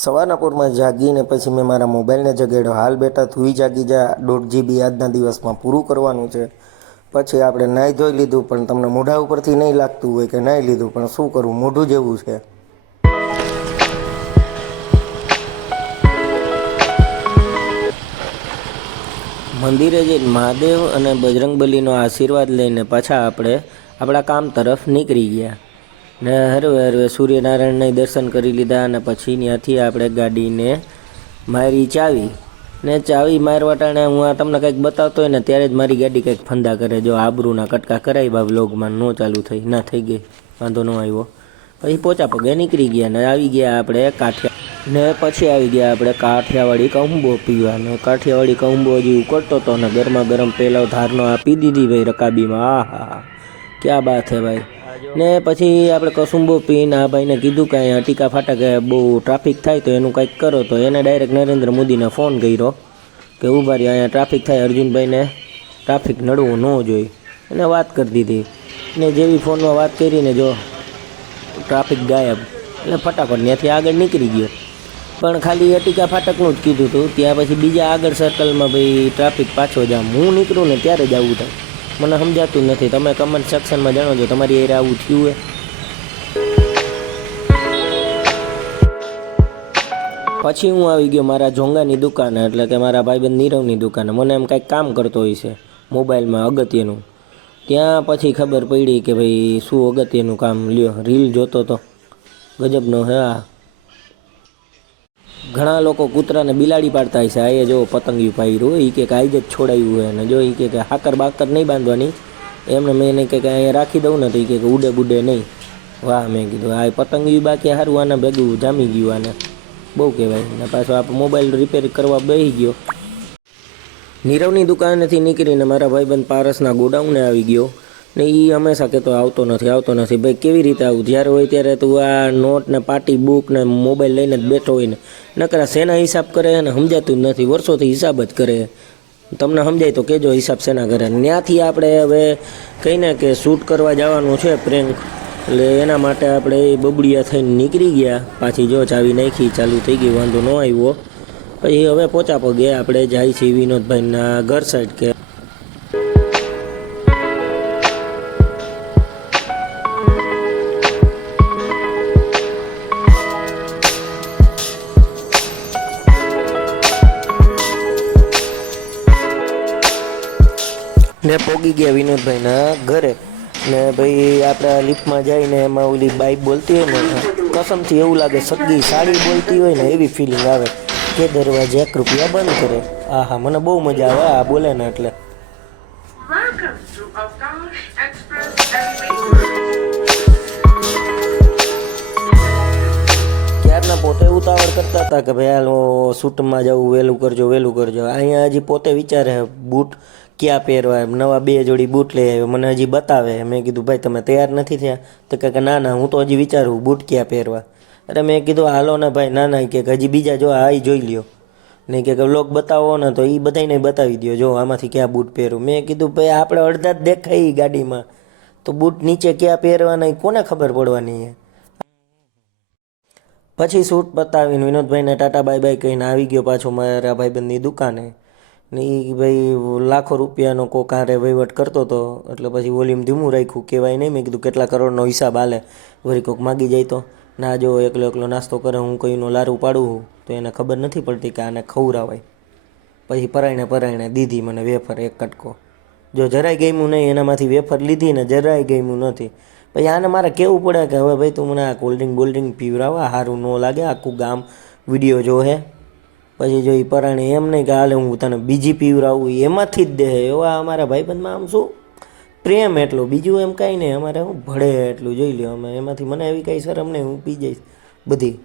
સવારના પોરમાં જાગીને પછી મેં મારા મોબાઈલને જગાડ્યો. હાલ બેટા તુંય જાગી જા, 1.5 GB આજના દિવસમાં પૂરું કરવાનું છે. પછી આપણે નાહી ધોઈ લીધું, પણ તમને મોઢા ઉપરથી નહીં લાગતું હોય કે નાહી લીધું, પણ શું કરવું, મોઢું જેવું છે. મંદિરે જઈને મહાદેવ અને બજરંગબલીનો આશીર્વાદ લઈને પાછા આપણે આપણા કામ તરફ નીકળી ગયા ને હરવે હરવે સૂર્યનારાયણના દર્શન કરી લીધા. અને પછી ત્યાંથી આપણે ગાડીને મારી ચાવી ને ચાવી મારવા ટાણે હું આ તમને કંઈક બતાવતો હોય ને ત્યારે જ મારી ગાડી કંઈક ફંદા કરે. જો આબરૂના કટકા કરાવી બા વ્લોગમાં ન ચાલુ થઈ ના થઈ ગઈ, વાંધો ન આવ્યો. પછી પોચા પગે નીકળી ગયા ને આવી ગયા આપણે કાઠિયા ને પછી આવી ગયા આપણે કાઠિયાવાડી કહુંબો પીવા. ને કાઠિયાવાડી કહુંબો હજી ઉકળતો હતો ને ગરમા ગરમ પેલો ધારનો આપી દીધી ભાઈ રકાબીમાં. આ હા ક્યાં બાત હે ભાઈ. ને પછી આપણે કસુંબો પીને આ ભાઈને કીધું કે અહીંયા ટીકા ફાટકે બહુ ટ્રાફિક થાય તો એનું કંઈક કરો. તો એને ડાયરેક્ટ નરેન્દ્ર મોદીને ફોન કર્યો કે ઊભા રહી, અહીંયા ટ્રાફિક થાય, અર્જુનભાઈને ટ્રાફિક નડવું ન જોઈએ. એને વાત કરી દીધી ને જેવી ફોનમાં વાત કરીને જો ટ્રાફિક ગાયબ, એટલે ફટાફટ ત્યાંથી આગળ નીકળી ગયો. પણ ખાલી ટીકા ફાટકનું જ કીધું હતું. ત્યાં પછી બીજા આગળ સર્કલમાં ભાઈ ટ્રાફિક પાછો જામ. હું નીકળું ને ત્યારે જ આવું થાય, મને સમજાતું નથી. તમે કમેન્ટ સેક્શનમાં જણાવજો તમારી એરે આવું થયું હે. પછી હું આવી ગયો મારા જોંગાની દુકાને, એટલે કે મારા ભાઈબંધ નીરવની દુકાને. મને એમ કાંઈક કામ કરતો હોય છે મોબાઈલમાં અગત્યનું. ત્યાં પછી ખબર પડી કે ભાઈ શું અગત્યનું કામ, લ્યો રીલ જોતો તો ગજબનો હે આ. ઘણા લોકો કૂતરાને બિલાડી પાડતા હોય છે. આ એ જો પતંગિયું પાડ્યું, એ કે આઈ જ છોડાયું હોય ને જો એ કે હાકર બાકર નહીં બાંધવાની એમને. મેં એને કે અહીંયા રાખી દઉં ને તો એ કે ઉડે બુડે નહીં. વાહ મેં કીધું આ પતંગિયું બાકી સારું આને ભેગું જામી ગયું આને, બહુ કહેવાય. ને પાછો આપણે મોબાઈલ રિપેર કરવા બેસી ગયો. નીરવની દુકાનેથી નીકળીને મારા ભાઈબંધ પારસના ગોડાઉને આવી ગયો ને એ હંમેશા કહેતો આવતો નથી. ભાઈ કેવી રીતે આવું, જ્યારે હોય ત્યારે તું આ નોટ ને પાટી બુક ને મોબાઈલ લઈને જ બેઠો હોય ને નકરા શેના હિસાબ કરે ને સમજાતું જ નથી. વર્ષોથી હિસાબ જ કરે. તમને સમજાય તો કહેજો હિસાબ શેના કરે. ત્યાંથી આપણે હવે કહીને કે શૂટ કરવા જવાનું છે પ્રેન્ક, એટલે એના માટે આપણે બબડિયા થઈને નીકળી ગયા. પાછી જો ચાવી નાખી, ચાલુ થઈ ગઈ, વાંધો ન આવ્યો. પછી હવે પોચા પગે આપણે જાય છીએ વિનોદભાઈના ઘર સાઈડ. કે ને પોગી ગયા વિનોદભાઈના ઘરે. ને ભાઈ આપણે લિફ્ટમાં જઈને એમાં ઓલી બાઈક બોલતી હોય ને, કસમથી એવું લાગે સગી સાડી બોલતી હોય ને એવી ફિલિંગ આવે કે દરવાજે 1 રૂપિયા બંધ કરે. હા હા મને બહુ મજા આવે આ બોલે ને એટલે. ક્યારના પોતે ઉતાવળ કરતા હતા કે ભાઈ હાલો શૂટમાં જવું, વહેલું કરજો. અહીંયા હજી પોતે વિચારે બૂટ ક્યાં પહેરવા, નવા 2 જોડી બૂટ લઈ આવ્યો, મને હજી બતાવે. મેં કીધું ભાઈ તમે તૈયાર નથી થયા? તો કે ના હું તો હજી વિચારું બૂટ ક્યાં પહેરવા. અરે મેં કીધું હાલો ને ભાઈ. ના કે હજી બીજા જો આ જોઈ લ્યો. નહીં કે વ્લોગ બતાવો ને તો એ બધાને બતાવી દો જો આમાંથી ક્યાં બૂટ પહેરું. મેં કીધું ભાઈ આપણે અડધા જ દેખાય ગાડીમાં, તો બૂટ નીચે ક્યાં પહેરવાના કોને ખબર પડવાની છે. પછી શૂટ પતાવીને વિનોદભાઈને ટાટા બાય બાય કહીને આવી ગયો પાછો મારા ભાઈબંધની દુકાને. ને એ ભાઈ લાખો રૂપિયાનો કોક હારે વહીવટ કરતો હતો, એટલે પછી વોલ્યુમ ધીમું રાખ્યું, કહેવાય નહીં. મેં કીધું કેટલા કરોડનો હિસાબ હાલે, વળી કોક માગી જાય તો. ના જો એકલો નાસ્તો કરે, હું કઈનો લારું પાડું તો એને ખબર નથી પડતી કે આને ખવડાવાય. પછી પરાયણે દીધી મને વેફર 1 કટકો. જો જરાય ગમ્યું નહીં, એનામાંથી વેફર લીધી ને જરાય ગમ્યું નથી. પછી આને મારે કહેવું પડે કે હવે ભાઈ તું મને આ કોલ્ડ્રિંક પીવડાવવા, સારું ન લાગે, આખું ગામ વિડીયો જોહે. પછી જો એ પરાણે એમ નહીં કે હાલે હું તને બીજી પીવડાવું, એમાંથી જ દે. એવા અમારા ભાઈબંધમાં આમ શું પ્રેમ એટલો, બીજું એમ કાંઈ નહીં. અમારે હું ભળે એટલું જોઈ લ્યો અમે, એમાંથી મને એવી કાંઈ શરમ નહીં, હું પી જઈશ બધી.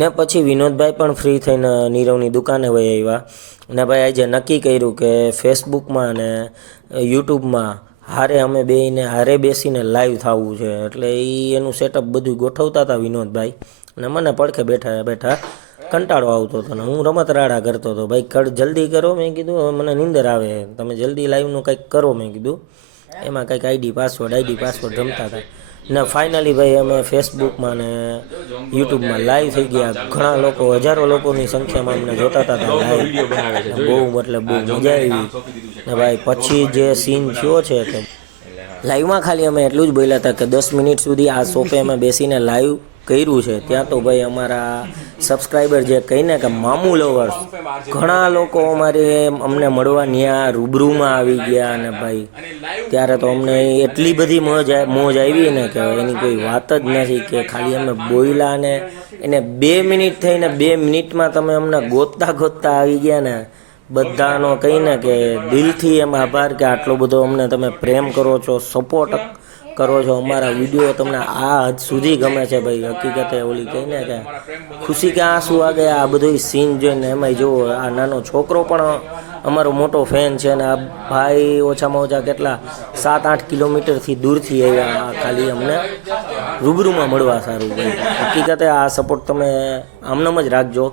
ને પછી વિનોદભાઈ પણ ફ્રી થઈને નીરવની દુકાને વહી આવ્યા. અને ભાઈ આજે નક્કી કર્યું કે ફેસબુકમાં અને યુટ્યુબમાં અમે બેને હારે બેસીને લાઈવ થવું છે. એટલે એનું સેટઅપ બધું ગોઠવતા હતા વિનોદભાઈ. અને મને પડખે બેઠા કંટાળો આવતો હતો ને હું રમત રાડા કરતો હતો. ભાઈ જલ્દી કરો મેં કીધું, હવે મને નીંદર આવે, તમે જલ્દી લાઈવનું કંઈક કરો મેં કીધું. એમાં કંઈક આઈડી પાસવર્ડ રમતા હતા ને ફાઇનલી ભાઈ અમે ફેસબુકમાં ને યુટ્યુબમાં લાઈવ થઈ ગયા. ઘણા લોકો, હજારો લોકોની સંખ્યામાં અમને જોતા હતા લાઈવ. બહુ મતલબ બહુ મજા આવી ને ભાઈ. પછી જે સીન થયો છે કે લાઈવમાં ખાલી અમે એટલું જ બોલ્યા હતા કે 10 મિનિટ સુધી આ શોપે અમે બેસીને લાઈવ કર્યું છે. ત્યાં તો ભાઈ અમારા સબસ્ક્રાઈબર જે કહીને કે મામુ લવર્સ, ઘણા લોકો અમને મળવા ત્યાં રૂબરૂમાં આવી ગયા. અને ભાઈ ત્યારે તો અમને એટલી બધી મોજ આવી ને કે એની કોઈ વાત જ નથી. કે ખાલી અમે બોલ્યા ને એને 2 મિનિટ થઈને 2 મિનિટમાં તમે અમને ગોતતા આવી ગયા ને. બધાનો કહીને કે દિલથી એમ આભાર કે આટલો બધો અમને તમે પ્રેમ કરો છો, સપોર્ટ કરો છો. અમારા વિડીયો તમને આ હદ સુધી ગમે છે ભાઈ. હકીકતે ઓલી કહીને કે ખુશી કે આંસુ આ ગયા આ બધું સીન જોઈને. એમાંય જુઓ આ નાનો છોકરો પણ અમારો મોટો ફેન છે ને આ ભાઈ ઓછામાં ઓછા કેટલા 7-8 કિલોમીટરથી દૂરથી આવ્યા ખાલી અમને રૂબરૂમાં મળવા. સારું ભાઈ, હકીકતે આ સપોર્ટ તમે આમનામ જ રાખજો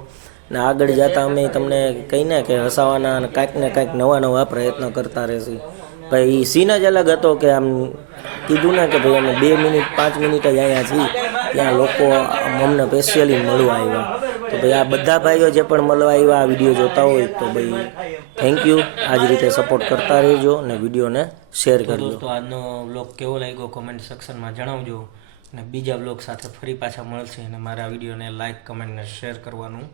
ને આગળ જતા અમે તમને કહીને કે હસાવાના અને કાંઈક ને કાંઈક નવા પ્રયત્ન કરતા રહેશું. ભાઈ સીન જ અલગ હતો કે આમ કીધું ને કે ભાઈ અમે 2 મિનિટ 5 મિનિટ જ અહીંયા છીએ, ત્યાં લોકો અમને સ્પેશિયલી મળવા આવ્યા. તો ભાઈ આ બધા ભાઈઓ જે પણ મળવા આવ્યા આ વિડીયો જોતા હોય તો ભાઈ થેન્ક યુ. આ જ રીતે સપોર્ટ કરતા રહેજો અને વિડીયોને શેર કરજો. તો આજનો વ્લોગ કેવો લાગ્યો કોમેન્ટ સેક્શનમાં જણાવજો અને બીજા વ્લોગ સાથે ફરી પાછા મળશે. અને મારા વિડીયોને લાઇક, કમેન્ટ ને શેર કરવાનું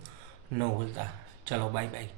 ન ભૂલતા. ચલો બાય બાય.